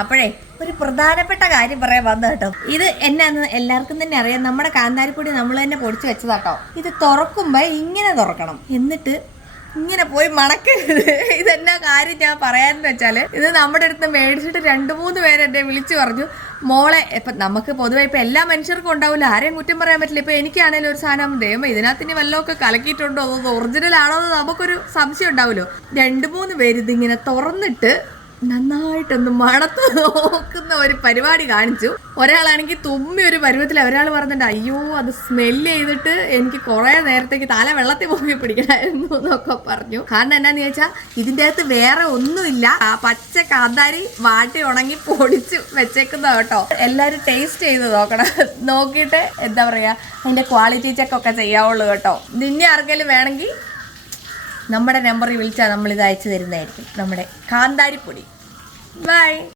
അപ്പോഴേ ഒരു പ്രധാനപ്പെട്ട കാര്യം പറയാൻ വന്നു കേട്ടോ. ഇത് എന്നാന്ന് എല്ലാവർക്കും തന്നെ അറിയാം. നമ്മുടെ കാന്താരിപ്പൊടി നമ്മൾ തന്നെ പൊടിച്ചു വെച്ചതാട്ടോ. ഇത് തുറക്കുമ്പോ ഇങ്ങനെ തുറക്കണം, എന്നിട്ട് ഇങ്ങനെ പോയി മണക്കരുത്. ഇതെന്നാ കാര്യം ഞാൻ പറയാന്ന് വെച്ചാല്, ഇത് നമ്മുടെ അടുത്ത് മേടിച്ചിട്ട് 2-3 പേര് എന്നെ വിളിച്ചു പറഞ്ഞു, മോളെ ഇപ്പൊ നമുക്ക് പൊതുവെ ഇപ്പൊ എല്ലാ മനുഷ്യർക്കും ഉണ്ടാവില്ല, ആരെയും കുറ്റം പറയാൻ പറ്റില്ല. ഇപ്പൊ എനിക്കാണേലും ഒരു സാധനം ദൈവം ഇതിനകത്തിന് വല്ലതൊക്കെ കലക്കിയിട്ടുണ്ടോ, അത് ഒറിജിനൽ ആണോ എന്ന് നമുക്കൊരു സംശയം ഉണ്ടാവുമല്ലോ. 2-3 പേര് ഇതിങ്ങനെ തുറന്നിട്ട് നന്നായിട്ടൊന്ന് മണത്ത് നോക്കുന്ന ഒരു പരിപാടി കാണിച്ചു. ഒരാളാണെങ്കിൽ തുമ്മി ഒരു പരുവത്തിൽ, ഒരാൾ പറഞ്ഞിട്ട് അയ്യോ അത് സ്മെല്ല് ചെയ്തിട്ട് എനിക്ക് കുറെ നേരത്തേക്ക് തല വെള്ളത്തിൽ പോയി പിടിക്കണമായിരുന്നു എന്നൊക്കെ പറഞ്ഞു. കാരണം എന്നാന്ന് ചോദിച്ചാൽ ഇതിൻ്റെ അകത്ത് വേറെ ഒന്നുമില്ല, പച്ച കാന്താരി വാട്ടി ഉണങ്ങി പൊടിച്ച് വെച്ചേക്കുന്ന കേട്ടോ. എല്ലാവരും ടേസ്റ്റ് ചെയ്ത് നോക്കണം, നോക്കിയിട്ട് എന്താ പറയാ അതിന്റെ ക്വാളിറ്റി ചെക്കൊക്കെ ചെയ്യാവുള്ളൂ കേട്ടോ. നിന്നെ ആർക്കെങ്കിലും വേണമെങ്കിൽ നമ്മുടെ നമ്പറിൽ വിളിച്ചാൽ നമ്മളിത് അയച്ചു തരുന്നതായിരിക്കും, നമ്മുടെ കാന്താരിപ്പൊടി. ബൈ.